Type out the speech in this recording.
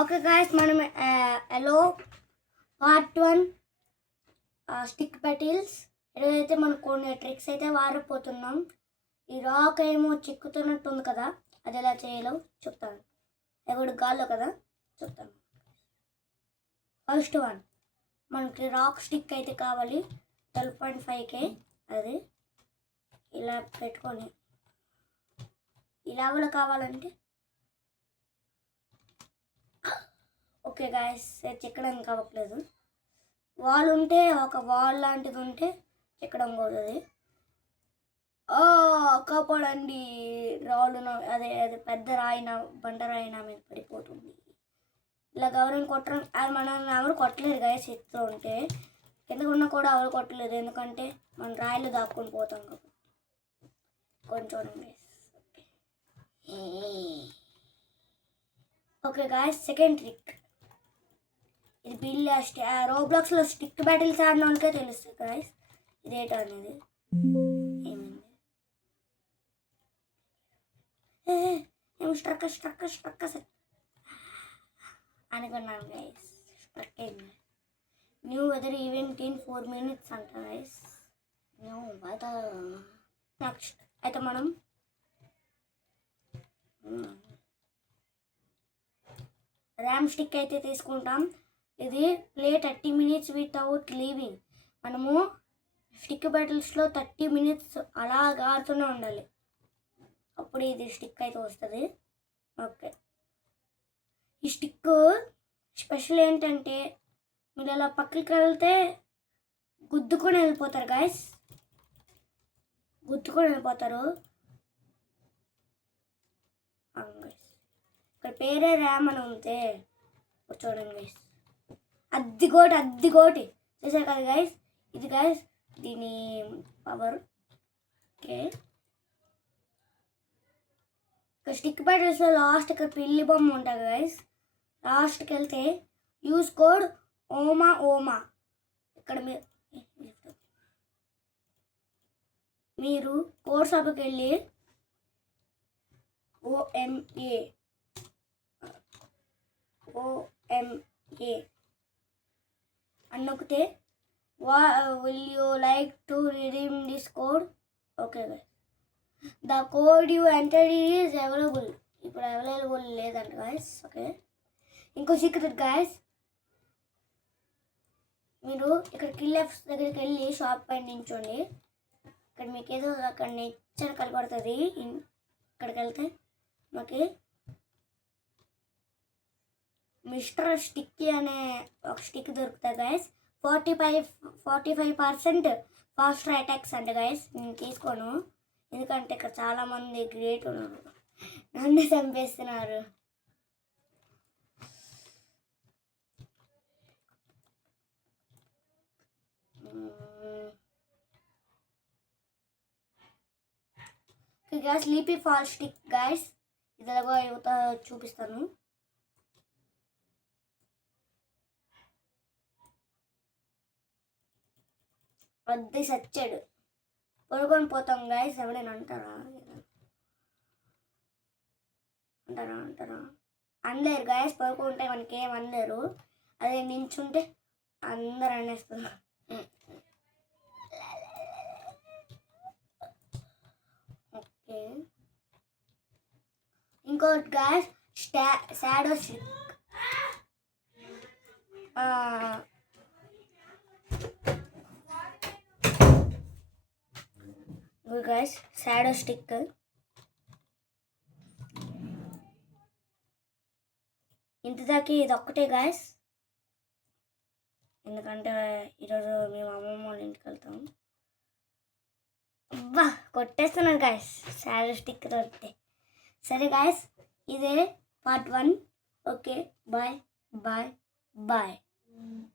Okay guys, మనం ఎలో part 1 stick పెటిల్స్ ఈరోజైతే మనం కొన్ని ట్రిక్స్ అయితే వాడిపోతున్నాం. ఈ రాక్ ఏమో చిక్కుతున్నట్టుంది కదా, అది ఎలా చేయాలో చెప్తాను. ఎవడు గాల్లో కదా చెప్తాను. ఫస్ట్ వన్, మనకి రాక్ స్టిక్ అయితే కావాలి 12.5K. అది ఇలా పెట్టుకొని ఇలా కూడా కావాలంటే ఓకే గాయస్, చెక్కడానికి అవ్వట్లేదు. వాల్ ఉంటే ఒక వాల్ లాంటిది ఉంటే చెక్కడం పోతుంది. కాపాడండి, రాళ్ళు అదే అదే పెద్ద రాయిన బండరాయిన మీద పడిపోతుంది. ఇలా ఎవరైనా కొట్టడం, అది మనల్ని ఎవరు కొట్టలేరు గాయస్. ఎత్తులో ఉంటే కిందకు ఉన్నా కూడా ఎవరు కొట్టలేదు, ఎందుకంటే మనం రాయిలు దాక్కొని పోతాం కాబట్టి. కొంచెం ఓకే గాయస్, సెకండ్ ట్రిక్. ఇది బిల్ రోబ్లాక్స్లో స్టిక్ బ్యాటిల్స్ ఆడినోనికే తెలుస్తుంది గాయస్ ఇదేటో అనేది. ఏమైంది స్ట్రక్ స్ట్రక్ స్ట్రక్ అనుకున్నాను గైస్. స్ట్రక్ అయింది. New weather event in 4 minutes అంట గైస్. New weather. నెక్స్ట్ అయితే మనం ర్యామ్ స్టిక్ అయితే తీసుకుంటాం. ఇది ప్లే 30 minutes వితౌట్ లీవింగ్. మనము స్టిక్ బ్యాటిల్స్లో 30 minutes అలా ఆడుతూనే ఉండాలి, అప్పుడు ఇది స్టిక్ అయితే వస్తుంది. ఓకే, ఈ స్టిక్ స్పెషల్ ఏంటంటే మీరు అలా పక్కకి వెళ్తే గుద్దుకొని వెళ్ళిపోతారు గాయస్, గుద్దుకొని వెళ్ళిపోతారు. ఇక్కడ పేరే ర్యామ్ అని ఉంటే చూడండి గైస్, అద్దిగోటి చేశారు కదా గైస్. ఇది గైస్ దీని పవర్. ఓకే, ఇక్కడ స్టిక్ బ్యాటిల్స్లో లాస్ట్ ఇక్కడ పిల్లి బొమ్మ ఉంటుంది గైస్. లాస్ట్కి వెళ్తే యూజ్ కోడ్ ఓమా. ఇక్కడ మీరు కోడ్ షాప్కి వెళ్ళి OMA అని నొక్కితే will you like to redeem this code? Okay guys, the code you entered is available. ఇప్పుడు అవైలబుల్ లేదంట గాయస్. ఓకే, ఇంకో సీక్రెట్ గాయస్, మీరు ఇక్కడ కిల్లెఫ్స్ దగ్గరికి వెళ్ళి షాప్ పైన నించోండి. ఇక్కడ మీకు ఏదో అక్కడ నెచ్చర కనపడుతుంది. ఇక్కడికి వెళ్తే మాకు మిస్టర్ స్టిక్కీ అనే ఒక స్టిక్ దొరుకుతుంది గాయస్. 45% ఫాస్టర్ అటాక్స్ అంటే గాయస్. నేను తీసుకోను, ఎందుకంటే ఇక్కడ చాలామంది గ్రేట్ ఉన్నారు, నన్ను చంపేస్తున్నారు. స్లీపీ ఫాల్ స్టిక్ గాయస్, ఇది ఎలాగో యువత చూపిస్తాను. వద్దు సచ్చాడు, పడుకొని పోతాం గాయస్. ఎవరైనా అంటారా అనలేరు గాయస్. పడుకుంటే మనకి ఏం అనలేరు, అదే నించుంటే అందరు అనేస్తున్నారు. ఓకే, ఇంకోటి guys shadow stick. Guys shadow stick ఇంతదాకి ఇది ఒక్కటే గాయస్, ఎందుకంటే ఈరోజు మేము అమ్మమ్మ వాళ్ళ ఇంటికి వెళ్తాం. అబ్బా కొట్టేస్తున్నాను గాయస్ షాడో స్టిక్ దొరికితే. సరే గాయస్, ఇదే పార్ట్ 1. Okay, bye.